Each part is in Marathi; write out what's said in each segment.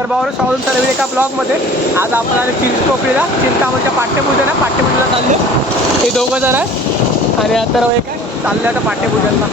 तर भाऊ स्वागत सर्व एका ब्लॉगमध्ये. आज आपण आले चिंचपोकळीला, चिंतामणच्या पाठ्यपूजनाला चालले. हे दोघं जण आहे आणि आता एक आहे चालले आता पाठ्यपूजनला.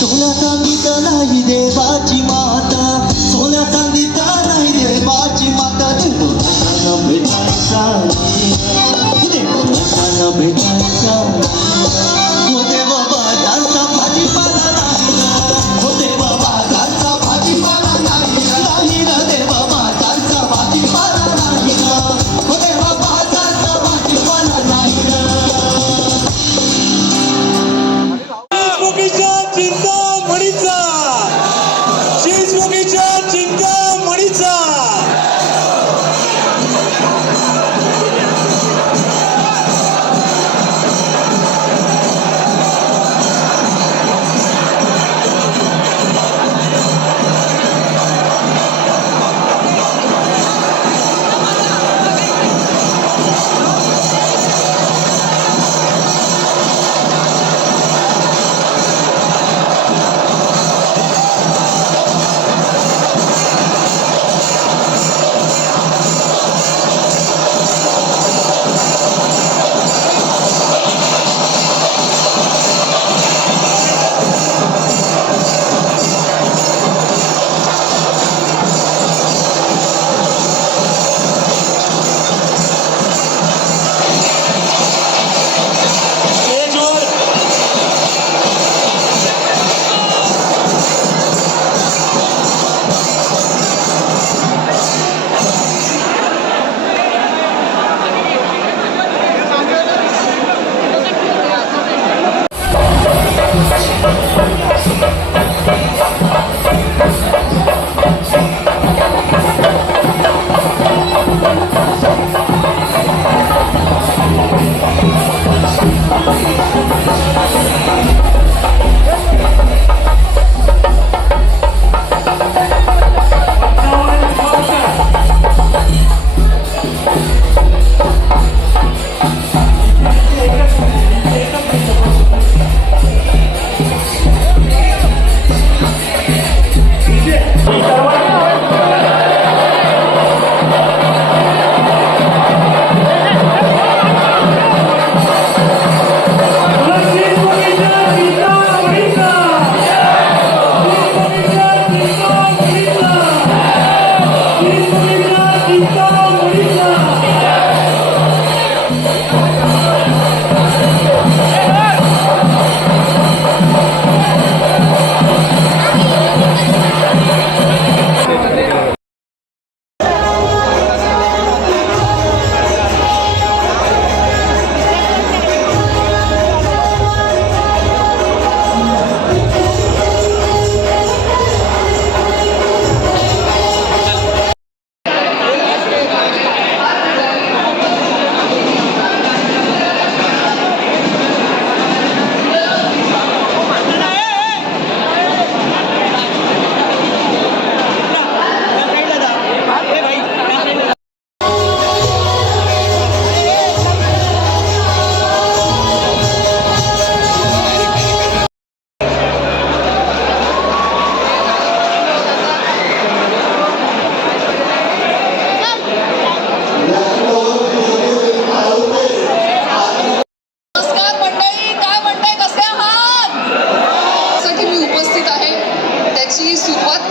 सोन्या चांदीत नाही देवाची माता, सोन्या चांदीत नाही देवाची माता. देवाला भेटायचा, देवाला भेटायचा. होते बाबा त्यांचा भाजीपाला नाही, होते बाबा त्यांचा भाजीपाला नाही, नाही ना देवा माझाचा भाजीपाला नाही, होते बाबा त्यांचा भाजीपाला नाही.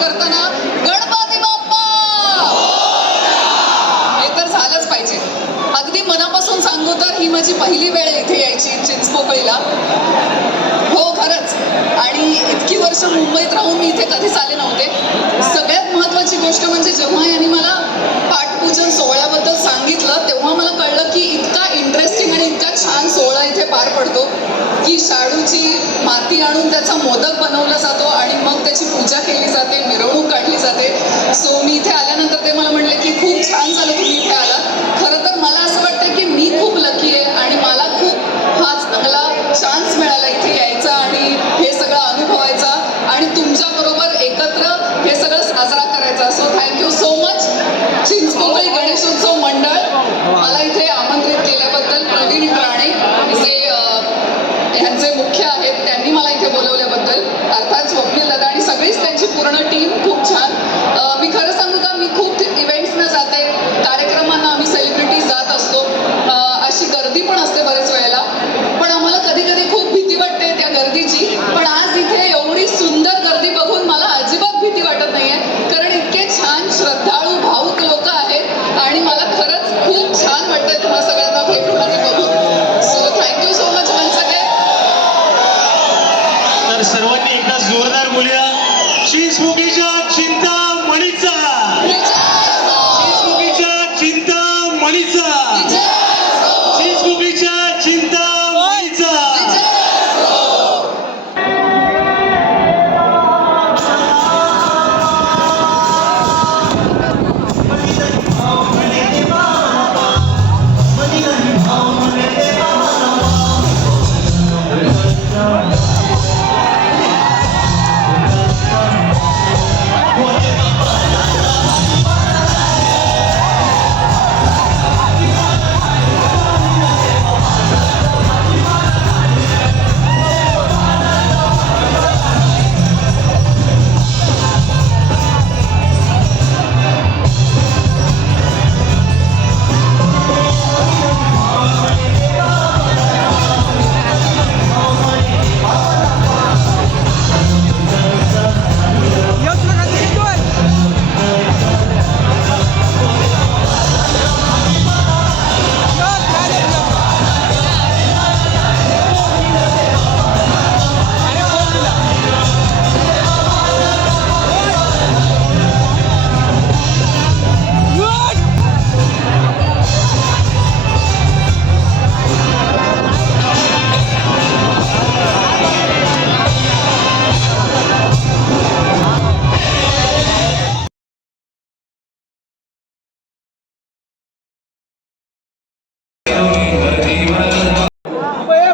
करताना गणपती बाप्पा हे तर झालंच पाहिजे. अगदी मनापासून सांगू तर ही माझी पहिली वेळ इथे यायची चिंचपोकळीला. हो खरंच. आणि इतकी वर्ष मुंबईत राहून मी इथे कधीच आले नव्हते. सगळ्यात महत्त्वाची गोष्ट म्हणजे जेव्हा यांनी मला पाटपूजन सोहळ्याबद्दल सांगितलं तेव्हा मला कळलं की इतका इंटरेस्टिंग आणि इतका छान सोहळा इथे पार पडतो की शाडूची माती आणून त्याचा मोदक बनवला जातो आणि मग त्याची पूजा केली जाते, मिरवणूक काढली जाते. सो मी इथे आल्यानंतर ते मला म्हणले की खूप छान झालं तुम्ही इथे आलात. खरं तर मला असं वाटतं की मी खूप लकी आहे आणि मला खूप हा चांगला चान्स मिळाला इथे यायचा आणि हे सगळं अनुभवायचा आणि तुमच्याबरोबर एकत्र हे सगळं साजरा करायचा. So thank you so much Chinchpokli Ganeshotsav मंडळ मला इथे आमंत्रित केल्याबद्दल. प्रवीण राणे जे ह्यांचे मुख्य आहेत त्यांनी मला इथे बोलवल्याबद्दल, अर्थात स्वप्नील दादा आणि सगळीच त्यांची पूर्ण टीम खूप छान. मी खरं सांगू का, मी खूप इव्हेंट्सना जाते, कार्यक्रमांना आम्ही सेलिब्रिटीज जात असतो, अशी गर्दी पण असते बरेच वेळेला, पण आम्हाला कधी कधी खूप भीती वाटते त्या गर्दीची. पण आज इथे एवढी सुंदर गर्दी बघून मला अजिबात भीती वाटत नाहीये, कारण इतके छान श्रद्धाळू भावुक लोक आहेत आणि मला खरंच खूप छान वाटतंय तुम्हा सगळ्यांना भेटून आणि बघून. So thank you so much once again. तर सर्वांनी एकदा जोरदार बोलूया चिंचपोकळीच्या चिंतामणीचा, चिंचपोकळीच्या चिंतामणीचा, चिंचपोकळीच्या चिंतामणीचा.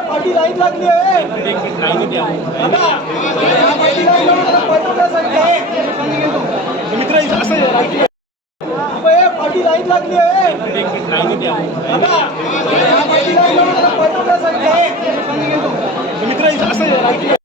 पाठी लाईन लागली आहे. मित्र पाठी लाईन लागली आहे. मित्र